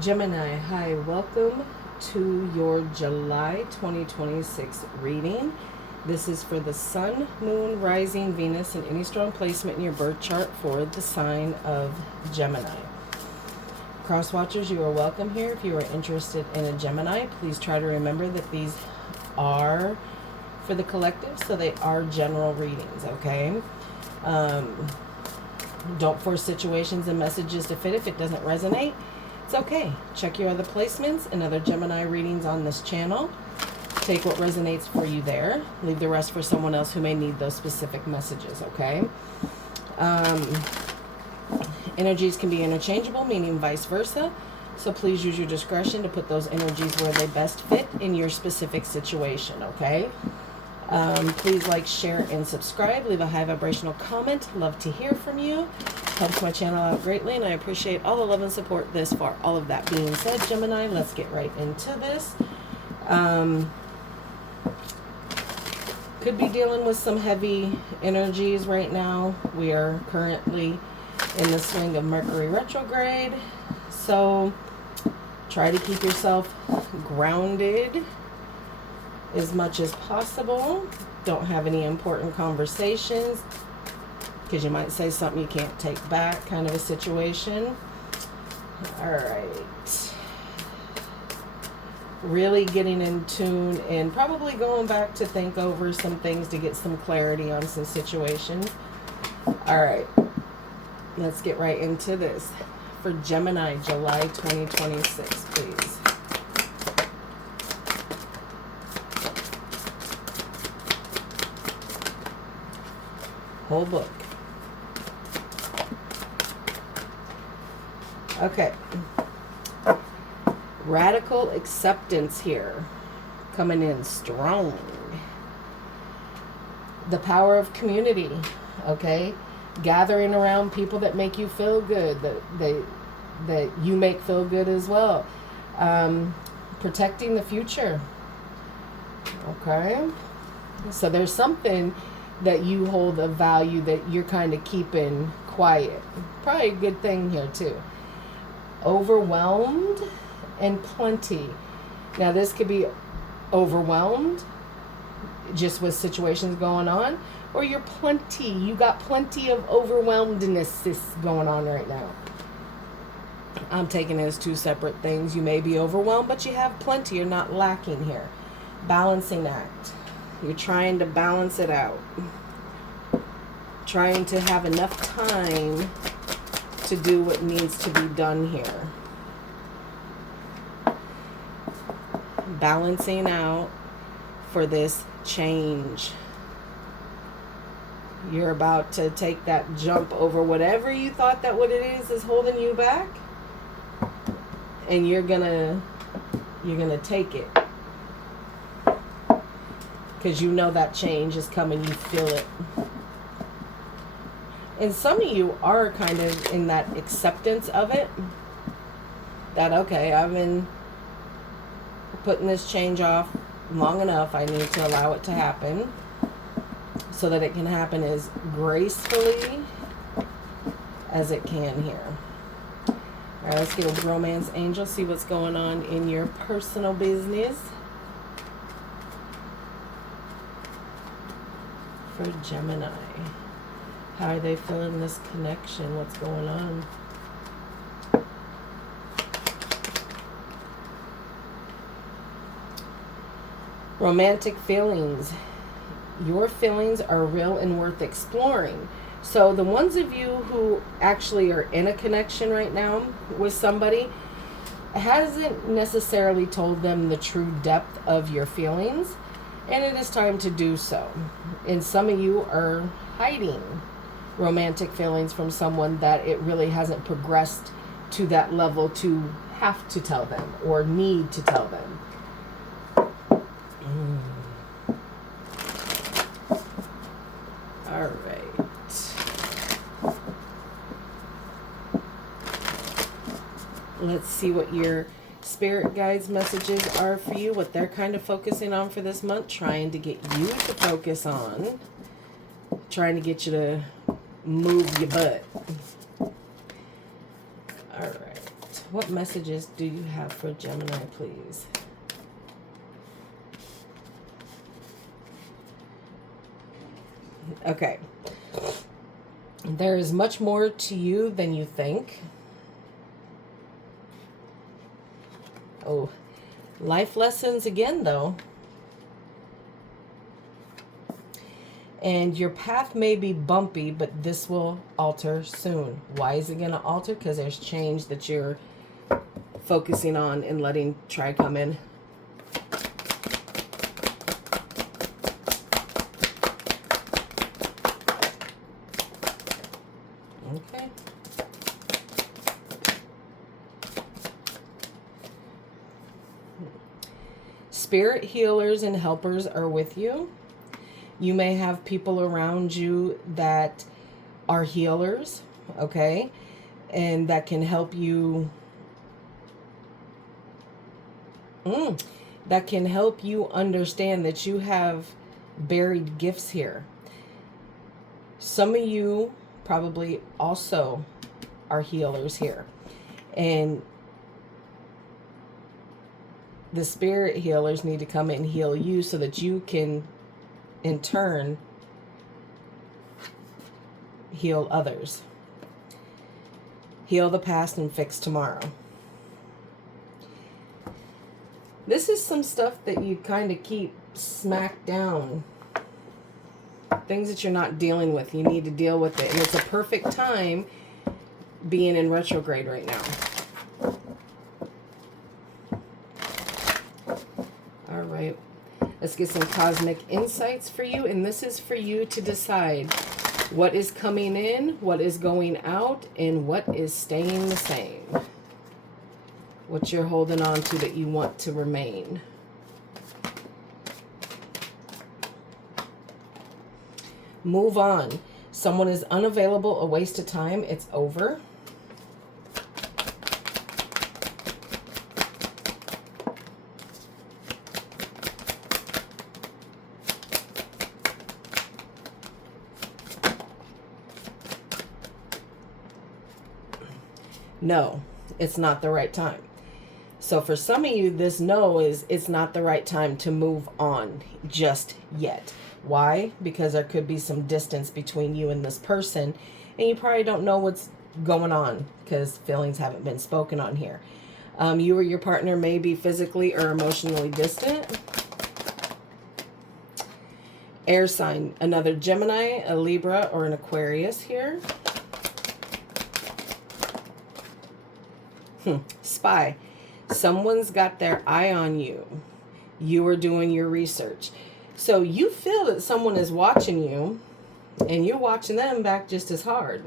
Gemini, hi, welcome to your July 2026 reading. This is for the Sun, Moon, Rising, Venus, and any strong placement in your birth chart for the sign of Gemini. Crosswatchers, you are welcome here. If you are interested in a Gemini, please try to remember that these are for the collective, so they are general readings, okay? Don't force situations and messages to fit if it doesn't resonate. It's okay. Check your other placements and other Gemini readings on this channel. Take what resonates for you there. Leave the rest for someone else who may need those specific messages, okay? Energies can be interchangeable, meaning vice versa. So please use your discretion to put those energies where they best fit in your specific situation, okay? Please like, share, and subscribe. Leave a high vibrational comment. Love to hear from you. Helps my channel out greatly, and I appreciate all the love and support this far. All of that being said, Gemini, let's get right into this. Could be dealing with some heavy energies right now. We are currently in the swing of Mercury retrograde, so try to keep yourself grounded as much as possible. Don't have any important conversations because you might say something you can't take back, kind of a situation. All right. Really getting in tune and probably going back to think over some things to get some clarity on some situations. All right. Let's get right into this. For Gemini, July 2026, please. Whole book. Okay. Radical acceptance here. Coming in strong. The power of community. Okay. Gathering around people that make you feel good. That you make feel good as well. Protecting the future. Okay. So there's something that you hold of value that you're kind of keeping quiet. Probably a good thing here too. Overwhelmed and plenty. Now this could be overwhelmed just with situations going on, or you're plenty. You got plenty of overwhelmedness going on right now. I'm taking it as two separate things. You may be overwhelmed, but you have plenty. You're not lacking here. Balancing act. You're trying to balance it out. Trying to have enough time to do what needs to be done here. Balancing out for this change. You're about to take that jump over whatever you thought that what it is holding you back. And you're gonna take it. Because you know that change is coming, you feel it. And some of you are kind of in that acceptance of it. That, okay, I've been putting this change off long enough. I need to allow it to happen so that it can happen as gracefully as it can here. All right, let's get a romance angel, see what's going on in your personal business. For Gemini, how are they feeling this connection? What's going on? Romantic feelings. Your feelings are real and worth exploring. So the ones of you who actually are in a connection right now with somebody hasn't necessarily told them the true depth of your feelings. And it is time to do so. And some of you are hiding romantic feelings from someone that it really hasn't progressed to that level to have to tell them or need to tell them. All right. Let's see what your spirit guides messages are for you, what they're kind of focusing on for this month, trying to get you to focus on, trying to get you to move your butt. All right. What messages do you have for Gemini, please? Okay. There is much more to you than you think. Oh, life lessons again, though. And your path may be bumpy, but this will alter soon. Why is it going to alter? Because there's change that you're focusing on and letting try come in. Okay. Spirit healers and helpers are with you. You may have people around you that are healers, okay? And that can help you. That can help you understand that you have buried gifts here. Some of you probably also are healers here. And the spirit healers need to come and heal you so that you can, in turn, heal others. Heal the past and fix tomorrow. This is some stuff that you kind of keep smacked down. Things that you're not dealing with. You need to deal with it. And it's a perfect time being in retrograde right now. All right. Let's get some cosmic insights for you. And this is for you to decide what is coming in, what is going out, and what is staying the same. What you're holding on to that you want to remain. Move on. Someone is unavailable, a waste of time. It's over. No, it's not the right time. So for some of you, this no is it's not the right time to move on just yet. Why? Because there could be some distance between you and this person, and you probably don't know what's going on because feelings haven't been spoken on here. You or your partner may be physically or emotionally distant. Air sign, another Gemini, a Libra, or an Aquarius here. Spy. Someone's got their eye on you. You are doing your research. So you feel that someone is watching you, and you're watching them back just as hard.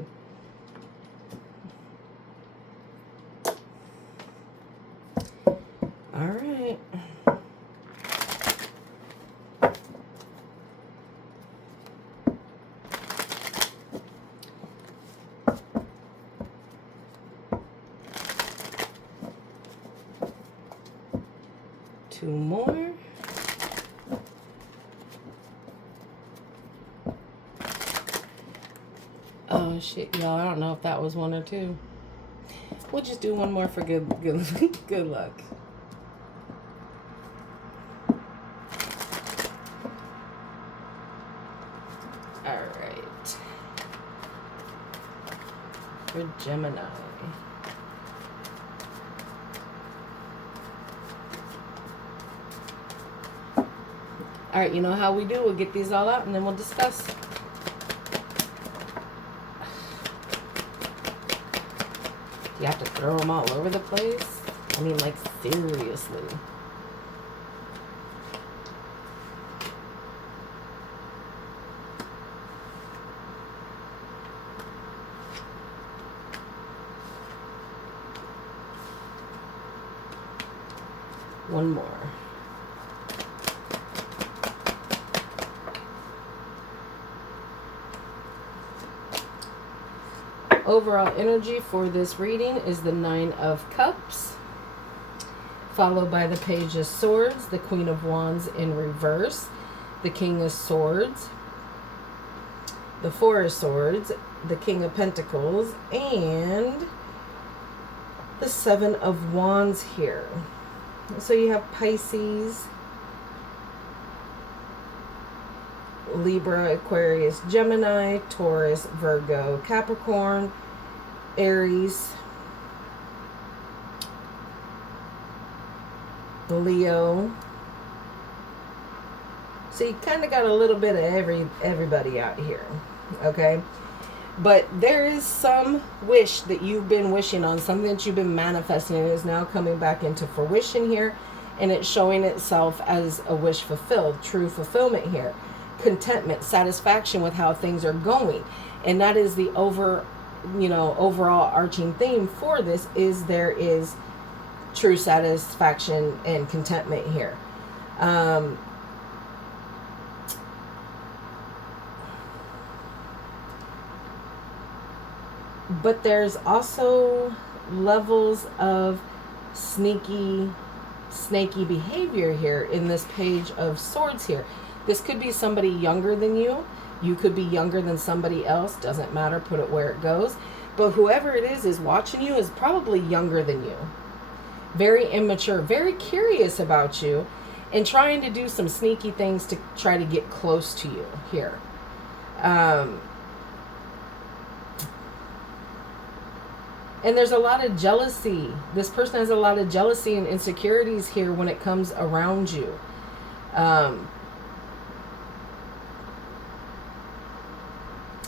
All right. Two more. Oh shit, y'all! I don't know if that was one or two. We'll just do one more for good luck. All right. For Gemini. All right, you know how we do. We'll get these all out and then we'll discuss. You have to throw them all over the place? I mean, like, seriously. One more. Overall energy for this reading is the Nine of Cups, followed by the Page of Swords, the Queen of Wands in reverse, the King of Swords, the Four of Swords, the King of Pentacles, and the Seven of Wands here. So you have Pisces, Libra, Aquarius, Gemini, Taurus, Virgo, Capricorn, Aries, Leo. So you kind of got a little bit of everybody out here, okay? But there is some wish that you've been wishing on, something that you've been manifesting, and is now coming back into fruition here, and it's showing itself as a wish fulfilled, true fulfillment here. Contentment, satisfaction with how things are going. And that is the overall arching theme for this, is there is true satisfaction and contentment here. But there's also levels of snaky behavior here in this Page of Swords here. This could be somebody younger than you. You could be younger than somebody else. Doesn't matter. Put it where it goes. But whoever it is watching you is probably younger than you. Very immature. Very curious about you. And trying to do some sneaky things to try to get close to you here. And there's a lot of jealousy. This person has a lot of jealousy and insecurities here when it comes around you.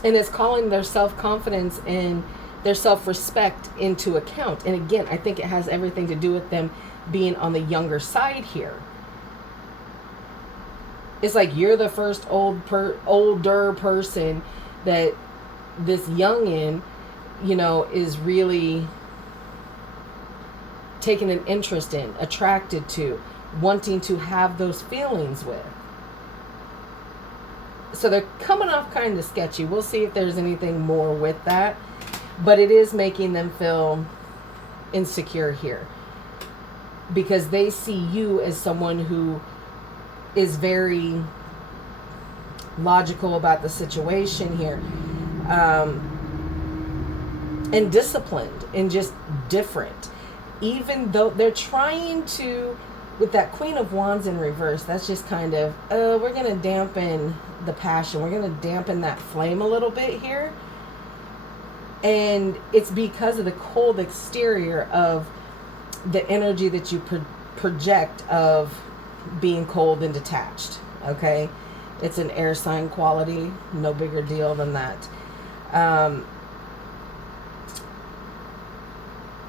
And it's calling their self-confidence and their self-respect into account. And again, I think it has everything to do with them being on the younger side here. It's like you're the first older person that this youngin', is really taking an interest in, attracted to, wanting to have those feelings with. So they're coming off kind of sketchy. We'll see if there's anything more with that. But it is making them feel insecure here. Because they see you as someone who is very logical about the situation here. And disciplined and just different. Even though they're trying to, with that Queen of Wands in reverse, that's just kind of, we're going to dampen the passion. We're going to dampen that flame a little bit here. And it's because of the cold exterior of the energy that you project of being cold and detached. Okay? It's an air sign quality. No bigger deal than that.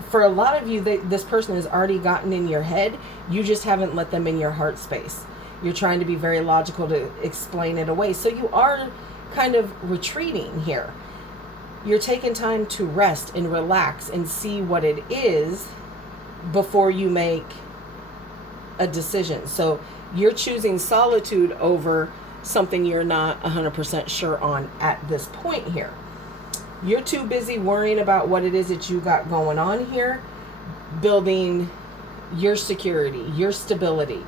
For a lot of you, this person has already gotten in your head. You just haven't let them in your heart space. You're trying to be very logical to explain it away. So you are kind of retreating here. You're taking time to rest and relax and see what it is before you make a decision. So you're choosing solitude over something you're not 100% sure on at this point here. You're too busy worrying about what it is that you got going on here, building your security, your stability.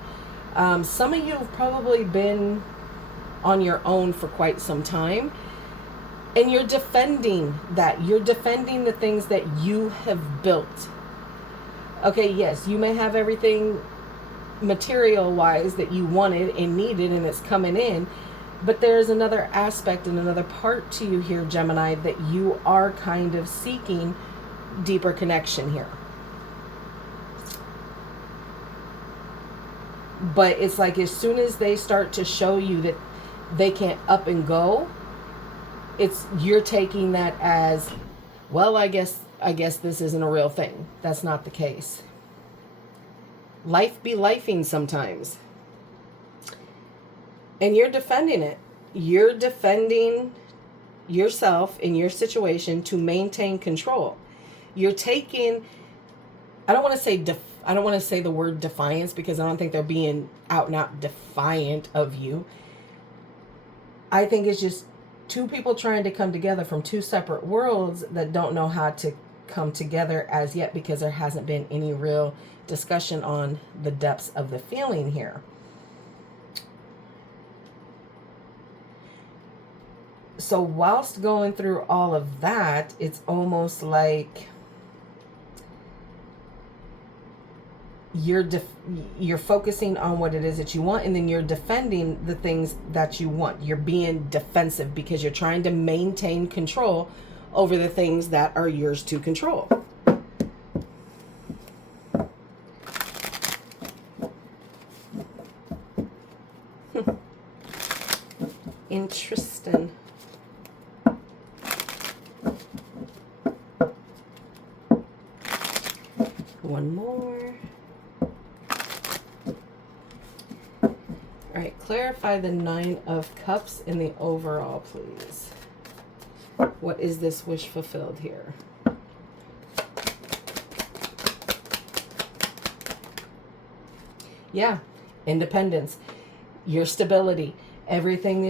Some of you have probably been on your own for quite some time, and you're defending that. You're defending the things that you have built. Okay, yes, you may have everything material-wise that you wanted and needed, and it's coming in. But there's another aspect and another part to you here, Gemini, that you are kind of seeking deeper connection here. But it's like as soon as they start to show you that they can't up and go, you're taking that as, well, I guess this isn't a real thing. That's not the case. Life be lifing sometimes. And you're defending it. You're defending yourself in your situation to maintain control. You're taking, I don't want to say the word defiance, because I don't think they're being out and out defiant of you. I think it's just two people trying to come together from two separate worlds that don't know how to come together as yet, because there hasn't been any real discussion on the depths of the feeling here. So whilst going through all of that, it's almost like you're focusing on what it is that you want, and then you're defending the things that you want. You're being defensive because you're trying to maintain control over the things that are yours to control. Interesting. One more. All right, clarify the 9 of Cups in the overall, please. What is this wish fulfilled here? Yeah, independence, your stability, everything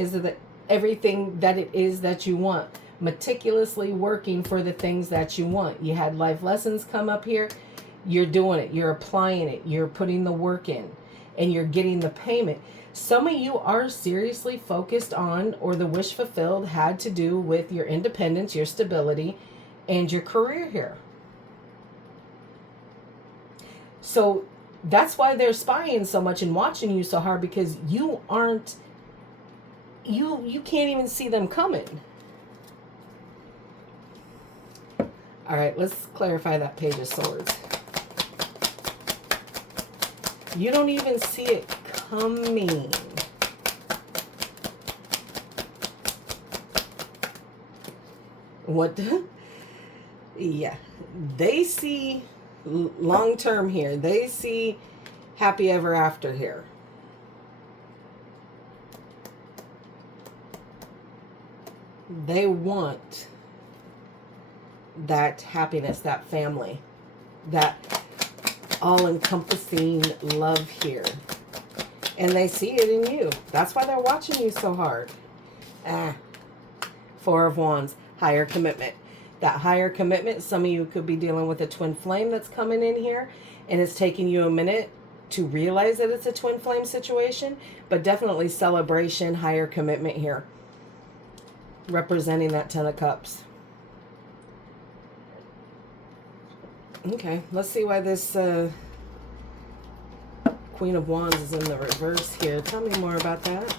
that it is that you want. Meticulously working for the things that you want. You had life lessons come up here. You're doing it. You're applying it. You're putting the work in, and you're getting the payment. Some of you are seriously focused on, or the wish fulfilled had to do with your independence, your stability, and your career here. So that's why they're spying so much and watching you so hard, because you can't even see them coming. All right, let's clarify that Page of Swords. You don't even see it coming. What? Yeah, they see long term here. They see happy ever after here. They want that happiness, that family, that all-encompassing love here. And they see it in you. That's why they're watching you so hard. Four of Wands, higher commitment. That higher commitment, some of you could be dealing with a twin flame that's coming in here, and it's taking you a minute to realize that it's a twin flame situation, but definitely celebration, higher commitment here, representing that 10 of Cups. Okay, let's see why this Queen of Wands is in the reverse here. Tell me more about that.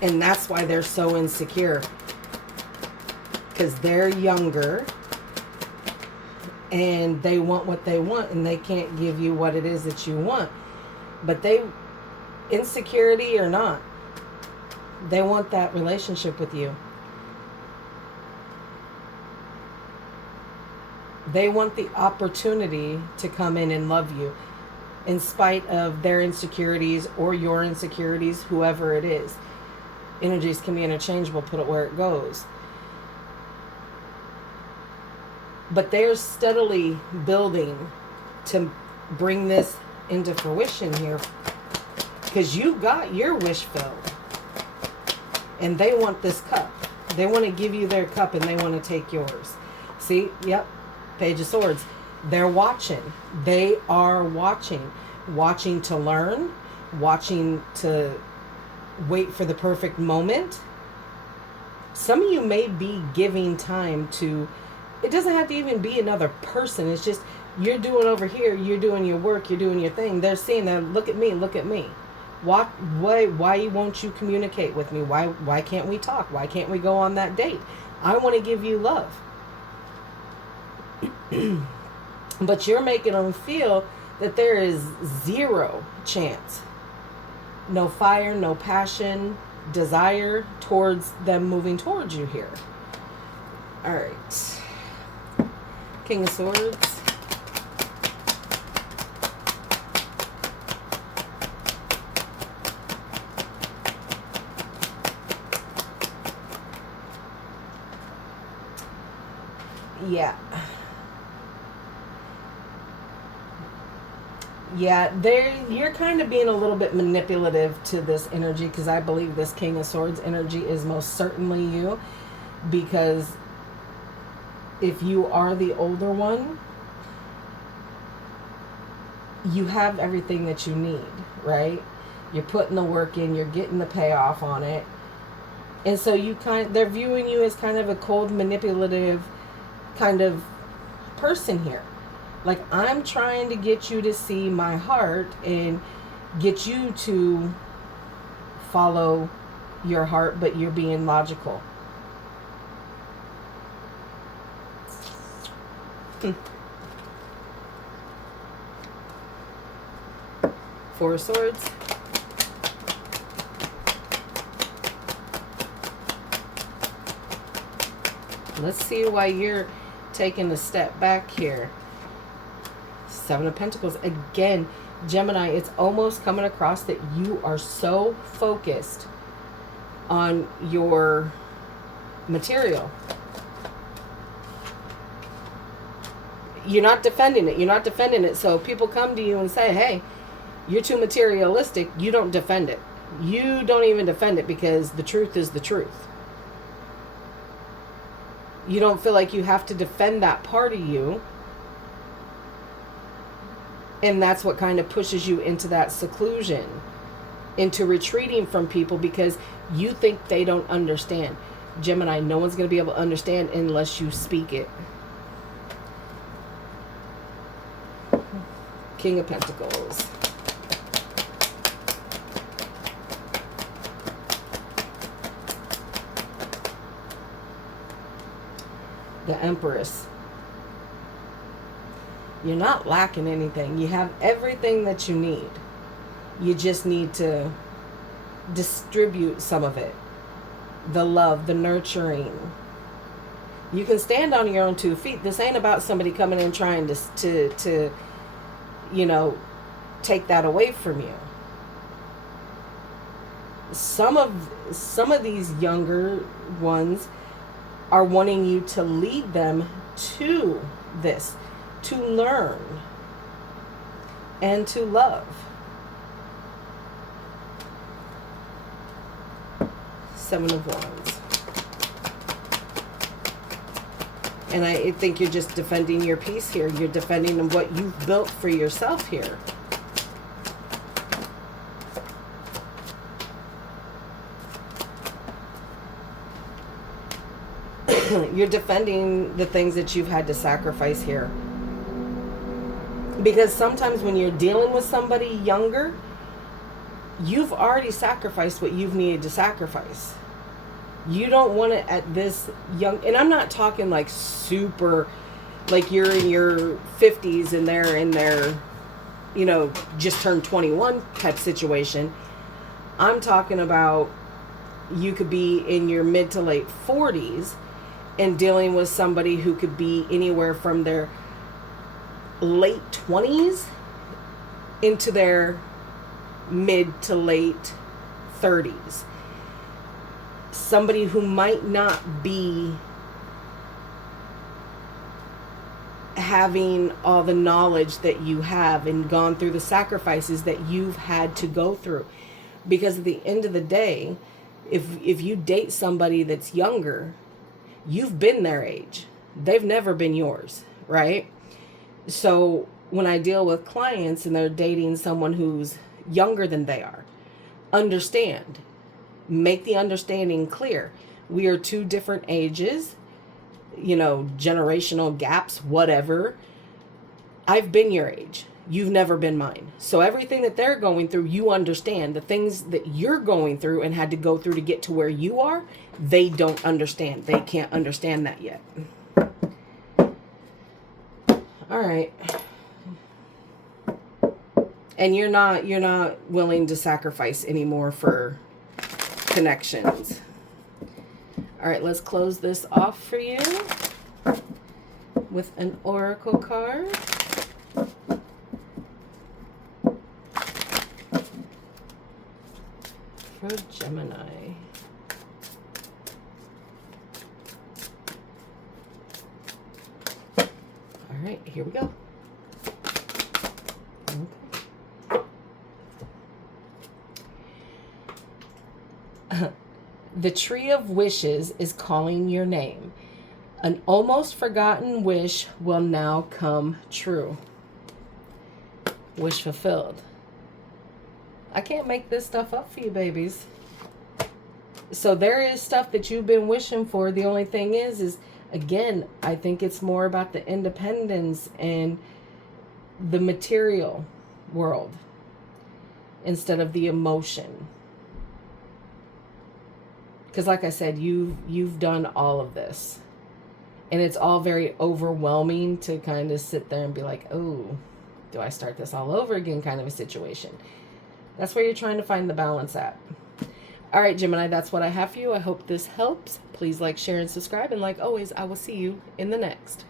And that's why they're so insecure. Because they're younger and they want what they want, and they can't give you what it is that you want. But they, insecurity or not, they want that relationship with you. They want the opportunity to come in and love you in spite of their insecurities or your insecurities, whoever it is. Energies can be interchangeable, put it where it goes. But they're steadily building to bring this into fruition here, because you got your wish filled. And they want this cup. They want to give you their cup, and they want to take yours. See? Yep. Page of Swords. They're watching. They are watching. Watching to learn. Watching to wait for the perfect moment. Some of you may be giving time to, it doesn't have to even be another person. It's just, you're doing over here, you're doing your work, you're doing your thing. They're seeing that, look at me, look at me. Why won't you communicate with me? Why can't we talk? Why can't we go on that date? I want to give you love. But you're making them feel that there is zero chance. No fire, no passion, desire towards them moving towards you here. All right. King of Swords. Yeah. Yeah, you're kind of being a little bit manipulative to this energy, because I believe this King of Swords energy is most certainly you. Because if you are the older one, you have everything that you need, right? You're putting the work in, you're getting the payoff on it. And so they're viewing you as kind of a cold, manipulative kind of person here. Like, I'm trying to get you to see my heart and get you to follow your heart, but you're being logical. Four of Swords. Let's see why you're taking a step back here. Seven of Pentacles. Again, Gemini, it's almost coming across that you are so focused on your material. You're not defending it. You're not defending it. So people come to you and say, hey, you're too materialistic. You don't defend it. You don't even defend it because the truth is the truth. You don't feel like you have to defend that part of you. And that's what kind of pushes you into that seclusion, into retreating from people because you think they don't understand. Gemini, no one's going to be able to understand unless you speak it. King of Pentacles. The Empress. You're not lacking anything. You have everything that you need. You just need to distribute some of it. The love, the nurturing. You can stand on your own 2 feet. This ain't about somebody coming in trying to you know, take that away from you. Some of these younger ones are wanting you to lead them to this, to learn and to love. Seven of Wands. And I think you're just defending your peace here. You're defending what you've built for yourself here. You're defending the things that you've had to sacrifice here. Because sometimes when you're dealing with somebody younger, you've already sacrificed what you've needed to sacrifice. You don't want it at this young, and I'm not talking like super, like you're in your 50s and they're in their, you know, just turned 21 type situation. I'm talking about you could be in your mid to late 40s and dealing with somebody who could be anywhere from their late 20s into their mid to late 30s. Somebody who might not be having all the knowledge that you have and gone through the sacrifices that you've had to go through. Because at the end of the day, if you date somebody that's younger, you've been their age. They've never been yours, right? So when I deal with clients and they're dating someone who's younger than they are, understand. Make the understanding clear. We are two different ages, you know, generational gaps, whatever. I've been your age. You've never been mine. So everything that they're going through, you understand. The things that you're going through and had to go through to get to where you are, they don't understand. They can't understand that yet. All right. And you're not willing to sacrifice anymore for connections. All right, let's close this off for you with an oracle card. For Gemini. All right, here we go. Okay. The Tree of Wishes is calling your name. An almost forgotten wish will now come true. Wish fulfilled. I can't make this stuff up for you, babies. So there is stuff that you've been wishing for. The only thing is again, I think it's more about the independence and the material world instead of the emotion. Because like I said, you've done all of this. And it's all very overwhelming to kind of sit there and be like, oh, do I start this all over again kind of a situation. That's where you're trying to find the balance at. All right, Gemini, that's what I have for you. I hope this helps. Please like, share, and subscribe. And like always, I will see you in the next.